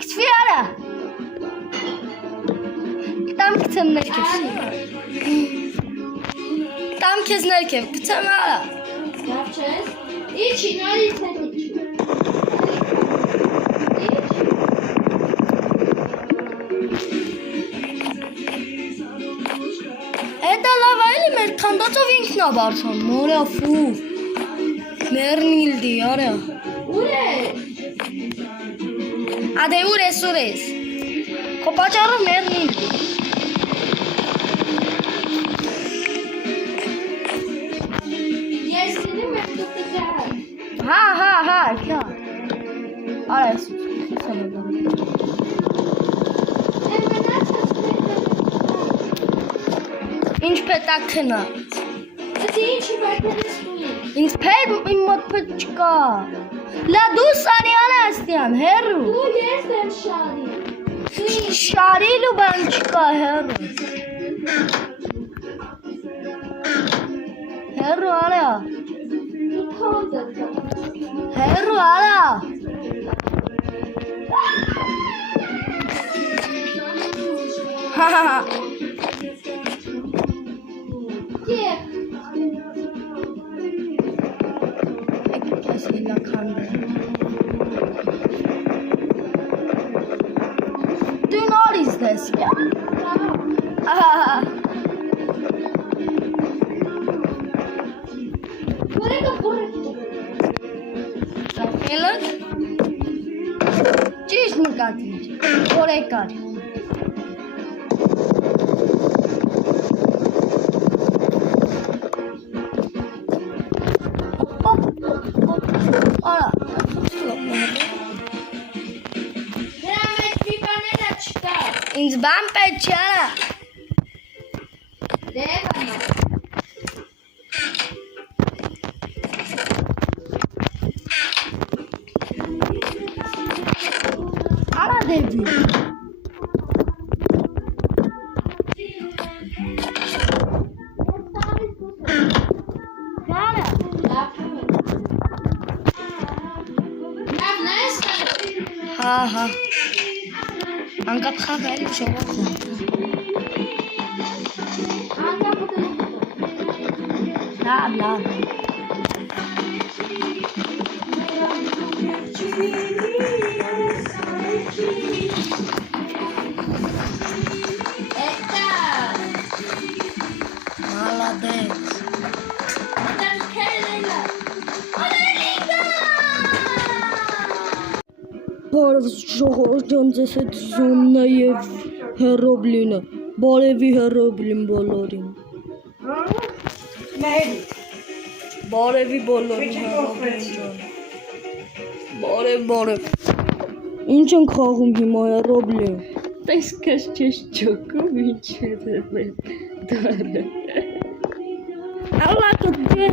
Քցվի արա։ Տամ քցեմ ներքև։ Տամ քեզ ներքև, քցեմ արա։ Լավ չես։ Իջի, նորից հետ իջի։ Հետա լավ այլի մեր քանդածով ինքն է բարշան, մորա ֆու։ Մերնիլդի, արա։ Ուր է։ Ադե ուր ես։ Քո պատճառով մերնիլդի։ Ես դինում եմ դուտիգար։ Հա, շա։ Արա, ես սուսեմ եմ։ Ինչ պետք քնա։ Դե ինչի վայրենես դու։ Ինձ փեր իմ մոտ պետք չկա։ Լա դու Սարյան աստյան, հերու։ Դու ես եմ շարի։ Շարիլու բան չկա, հերու։ Հերու արա։ Հերու արա։ Հա։ Կեր։ Ես իլա քանդը։ Դու նորից դես վյա։ Որեկը Սախելըք։ Ճիշտ մկատիր, որեկար։ Արա, Դրա մեջ պիպաները չկա։ ինձ բան պետք չի արա։ Դե բանա։ Արա դեպի։ Արա։ Լավ նայես։ Հա։ Անկապ խաղել շողոքն։ Լավ։ Էտա։ Մալադեց։ Դարքելելա։ Ալելիկա։ Բարև ժողովուրդ ջան, ձեզ հետ Զոննա և Հերոբլինը։ Բարևի Հերոբլին բոլորին։ Բարևի բոլորին Հերոբլին ջան։ Բարև։ Ինչ ենք խաղում հիմա Հերոբլին։ Տես քեզ չես ճոկում ինչ է դարը։ Ալակը դե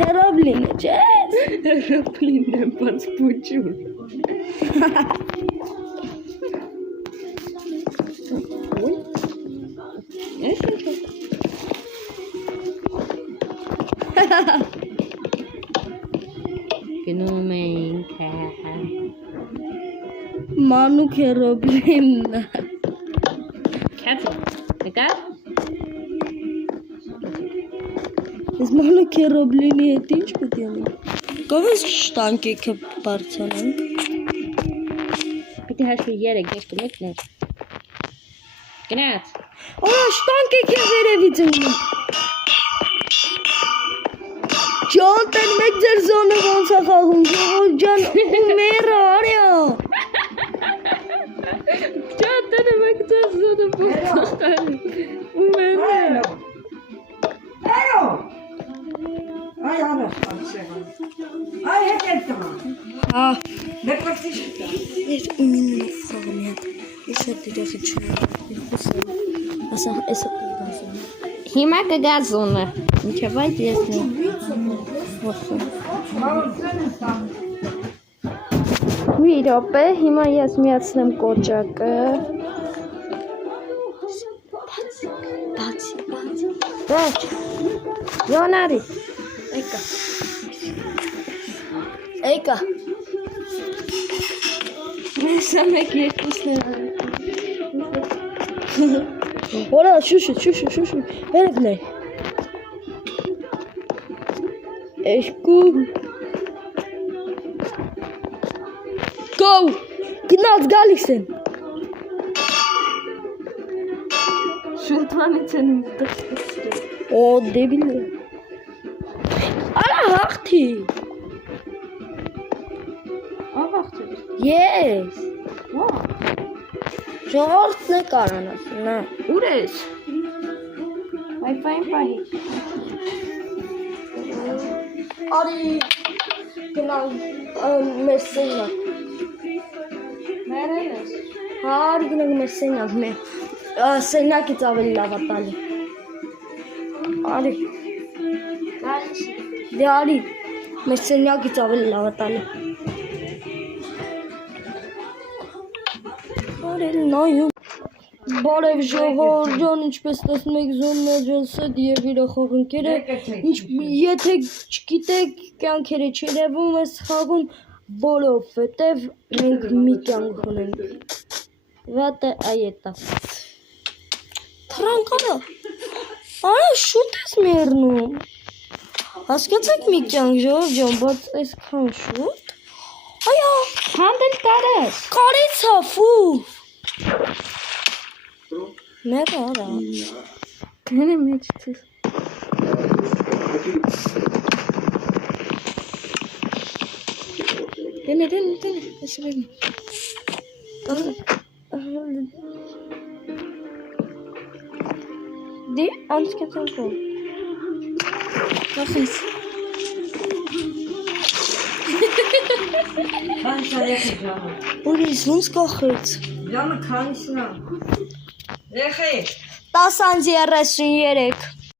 Հերոբլինը չես։ Հերոբլինն է բաց փուչում։ Գնում ենք Մանուկ Հերոբլինն է։ Քաթի նկա Ես մանուկ Հերոբլինի հետ ինչ պետք է անեմ։ Կովես շտանկեքը բարձրանանք։ Պետք է հաշվի 3 կմեկներ։ Գնաց։ Արա շտանկեքը վերևից ընկնում։ Ջան, տեն մեկ ձեր զոնը ոնց է խաղում, ժողովուրդ ջան, ու մերը արյա։ Ջան, տենը մեկ ձեզ զոնը ոնց է խաղում, ու մերը։ Alo. Ay anasını seveyim. Ay hep ettim. Հա, Ne partiş? ես ումինն խաղում եմ։ Ես շատ դիրախի չունեմ։ Ասա, էսա կգազում։ Հիմա կգա զոնը։ Ինչև այդ ես նի։ Մի րոպե, հիմա ես միացնեմ կոճակը։ Բացի։ Վերջ։ Յոնարի։ Եկա։ Եկա։ Մեսա մեկ երկուսն է։ Որա, շուշ։ Վերևն է։ Երկու։ Go! Գնաց գալիս են։ Շուտվանից են Օ, դեբիլ է։ Արա հաղթի։ աղաղթել։ Ես։ Ո՞։ Ժողովուրդն է կարանաս, նա։ Ուր ես։ Wi-Fi-ին պահի։ Արի գնանք մեր սենյակ։ Մերել ես։ Հա, արի գնանք մեր սենյակ, սենյակից ավելի լավ է տալի։ Արի, Գալիս։ դե արի, մեր սենյակից ավելի լավ է տալի։ Արի, նայում։ Բարև ժողովուրդ ջան, ինչպես տեսնում եք Զոննաջան Սեդ եւ իր խաղընկերը, եթե չգիտեք, կյանքերը չերևում ես խաղում, որովհետեւ մենք մի կյանք ունենք։ Вот это. Թրանքալը։ Արա շուտ ես մեռնում։ Հասկացեք մի կյանք ժողովուրդ ջան, բայց այսքան շուտ։ Այո, Հանդել կարես։ կարիցա ֆու։ Մերը արա։ Գնե մեջ ցես։ Դենե, այսպես։ Դի անցկացանքո։ Կախիս։ Քանիսն եղեք ժամը։ Ուրիշ ոնց կախեց։ Ժամը քանիսն է։ Եղեք։ 10:33